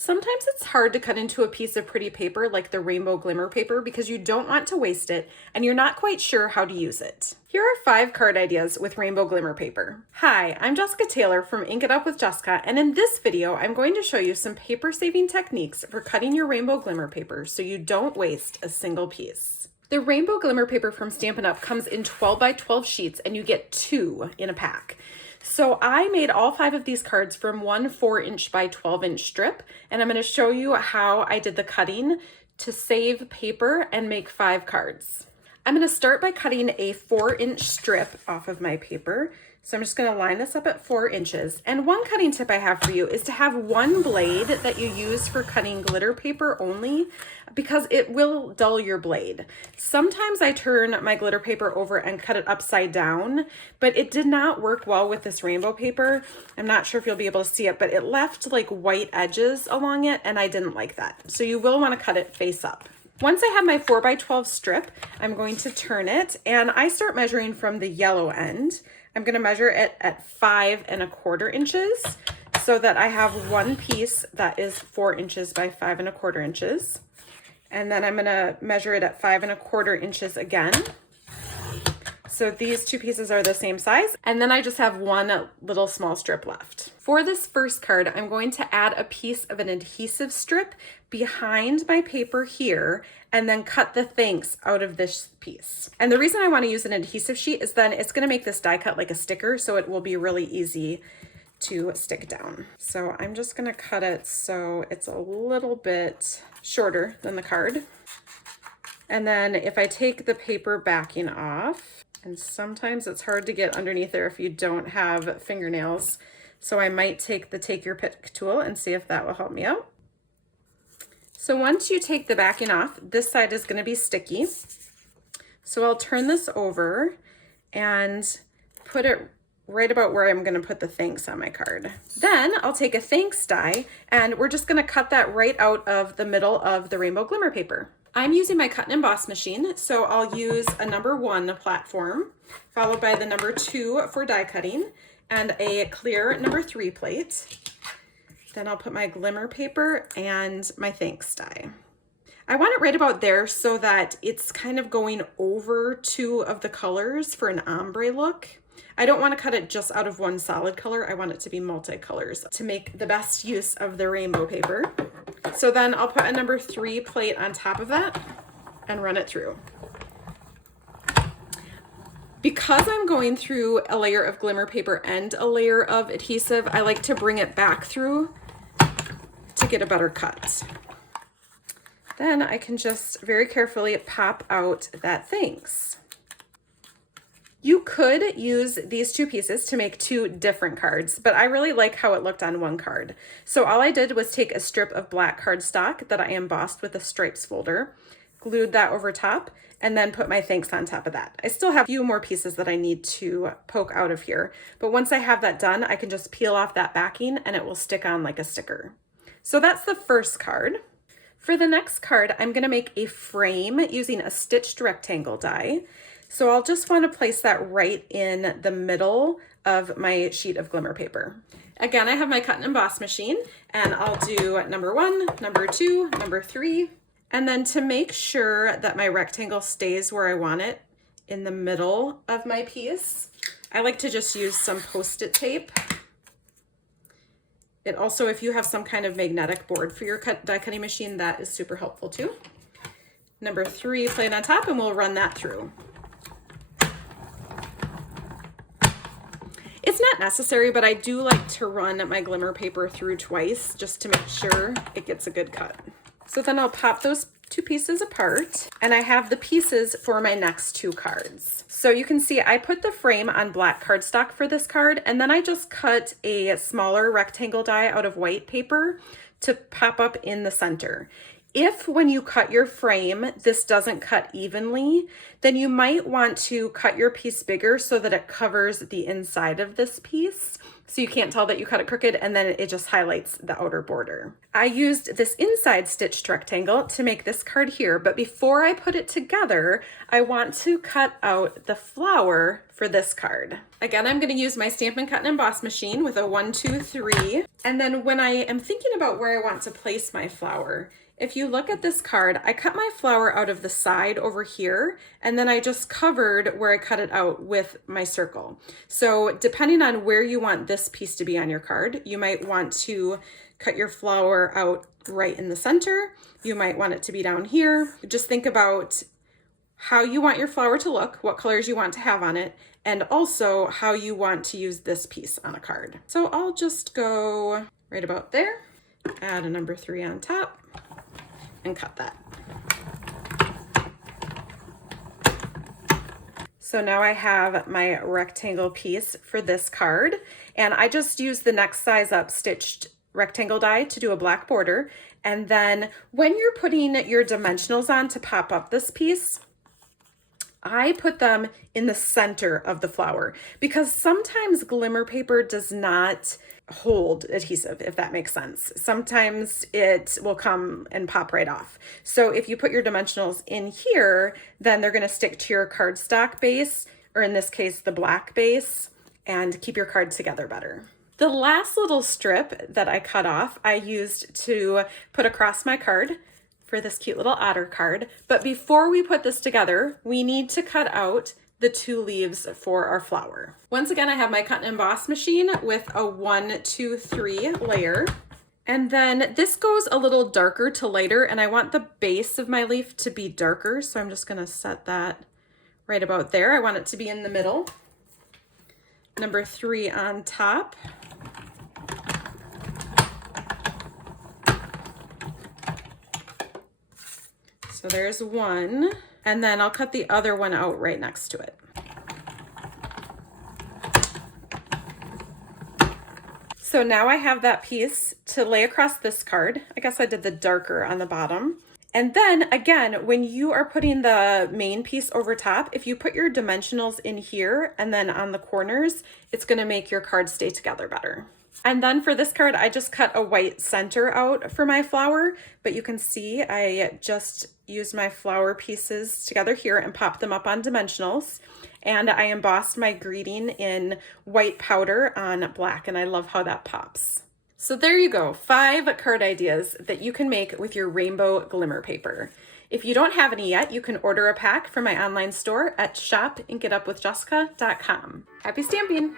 Sometimes it's hard to cut into a piece of pretty paper like the Rainbow Glimmer Paper because you don't want to waste it and you're not quite sure how to use it. Here are 5 card ideas with Rainbow Glimmer Paper. Hi, I'm Jessica Taylor from Ink It Up with Jessica, and in this video I'm going to show you some paper saving techniques for cutting your Rainbow Glimmer Paper so you don't waste a single piece. The Rainbow Glimmer Paper from Stampin' Up! Comes in 12 by 12 sheets and you get 2 in a pack. So I made all 5 of these cards from one 4-inch by 12-inch strip, and I'm going to show you how I did the cutting to save paper and make 5 cards. I'm going to start by cutting a 4-inch strip off of my paper. So I'm just going to line this up at 4 inches. And one cutting tip I have for you is to have one blade that you use for cutting glitter paper only, because it will dull your blade. Sometimes I turn my glitter paper over and cut it upside down, but it did not work well with this rainbow paper. I'm not sure if you'll be able to see it, but it left like white edges along it, and I didn't like that. So you will want to cut it face up. Once I have my 4 by 12 strip, I'm going to turn it, and I start measuring from the yellow end. I'm going to measure it at 5 1/4 inches so that I have one piece that is 4 inches by 5 1/4 inches. And then I'm going to measure it at 5 1/4 inches again. So these 2 pieces are the same size. And then I just have one little small strip left. For this first card, I'm going to add a piece of an adhesive strip behind my paper here and then cut the thanks out of this piece. And the reason I want to use an adhesive sheet is then it's going to make this die cut like a sticker, so it will be really easy to stick down. So I'm just going to cut it so it's a little bit shorter than the card. And then if I take the paper backing off, and sometimes it's hard to get underneath there if you don't have fingernails, so I might take the Take Your Pick tool and see if that will help me out. So once you take the backing off, this side is going to be sticky. So I'll turn this over and put it right about where I'm going to put the thanks on my card. Then I'll take a thanks die, and we're just going to cut that right out of the middle of the Rainbow Glimmer Paper. I'm using my cut and emboss machine, so I'll use a number 1 platform, followed by the number 2 for die cutting, and a clear number 3 plate. Then I'll put my glimmer paper and my thanks die. I want it right about there so that it's kind of going over 2 of the colors for an ombre look. I don't want to cut it just out of one solid color. I want it to be multicolors to make the best use of the rainbow paper. So then I'll put a number 3 plate on top of that and run it through. Because I'm going through a layer of glimmer paper and a layer of adhesive, I like to bring it back through to get a better cut. Then I can just very carefully pop out that thanks. You could use these 2 pieces to make 2 different cards, but I really like how it looked on one card. So all I did was take a strip of black cardstock that I embossed with a stripes folder, glued that over top, and then put my thanks on top of that. I still have a few more pieces that I need to poke out of here, but once I have that done, I can just peel off that backing and it will stick on like a sticker. So that's the first card. For the next card, I'm going to make a frame using a stitched rectangle die. So I'll just want to place that right in the middle of my sheet of glimmer paper. Again, I have my cut and emboss machine, and I'll do number 1, number 2, number 3. And then to make sure that my rectangle stays where I want it in the middle of my piece, I like to just use some Post-it tape. It also, if you have some kind of magnetic board for your die cutting machine, that is super helpful too. Number 3 plate on top, and we'll run that through. It's not necessary, but I do like to run my glimmer paper through twice just to make sure it gets a good cut. So then I'll pop those 2 pieces apart, and I have the pieces for my next 2 cards. So you can see I put the frame on black cardstock for this card, and then I just cut a smaller rectangle die out of white paper to pop up in the center. If when you cut your frame, this doesn't cut evenly, then you might want to cut your piece bigger so that it covers the inside of this piece. So you can't tell that you cut it crooked, and then it just highlights the outer border. I used this inside stitched rectangle to make this card here, but before I put it together, I want to cut out the flower for this card. Again, I'm going to use my Stampin' Cut and Emboss machine with a 1, 2, 3. And then when I am thinking about where I want to place my flower, if you look at this card, I cut my flower out of the side over here, and then I just covered where I cut it out with my circle. So depending on where you want this piece to be on your card, you might want to cut your flower out right in the center. You might want it to be down here. Just think about how you want your flower to look, what colors you want to have on it, and also how you want to use this piece on a card. So I'll just go right about there, add a number 3 on top, and cut that. So now I have my rectangle piece for this card, and I just used the next size up stitched rectangle die to do a black border. And then when you're putting your dimensionals on to pop up this piece, I put them in the center of the flower because sometimes glimmer paper does not hold adhesive, if that makes sense. Sometimes it will come and pop right off. So if you put your dimensionals in here, then they're going to stick to your cardstock base, or in this case, the black base, and keep your card together better. The last little strip that I cut off, I used to put across my card for this cute little otter card. But before we put this together, we need to cut out the 2 leaves for our flower. Once again, I have my cut and emboss machine with a 1, 2, 3 layer. And then this goes a little darker to lighter, and I want the base of my leaf to be darker. So I'm just gonna set that right about there. I want it to be in the middle. Number 3 on top. So there's 1, and then I'll cut the other one out right next to it. So now I have that piece to lay across this card. I guess I did the darker on the bottom. And then again, when you are putting the main piece over top, if you put your dimensionals in here and then on the corners, it's gonna make your card stay together better. And then for this card, I just cut a white center out for my flower, but you can see I just used my flower pieces together here and popped them up on dimensionals. And I embossed my greeting in white powder on black, and I love how that pops. So there you go, 5 card ideas that you can make with your rainbow glimmer paper. If you don't have any yet, you can order a pack from my online store at shop.inkitupwithjessica.com. Happy stamping!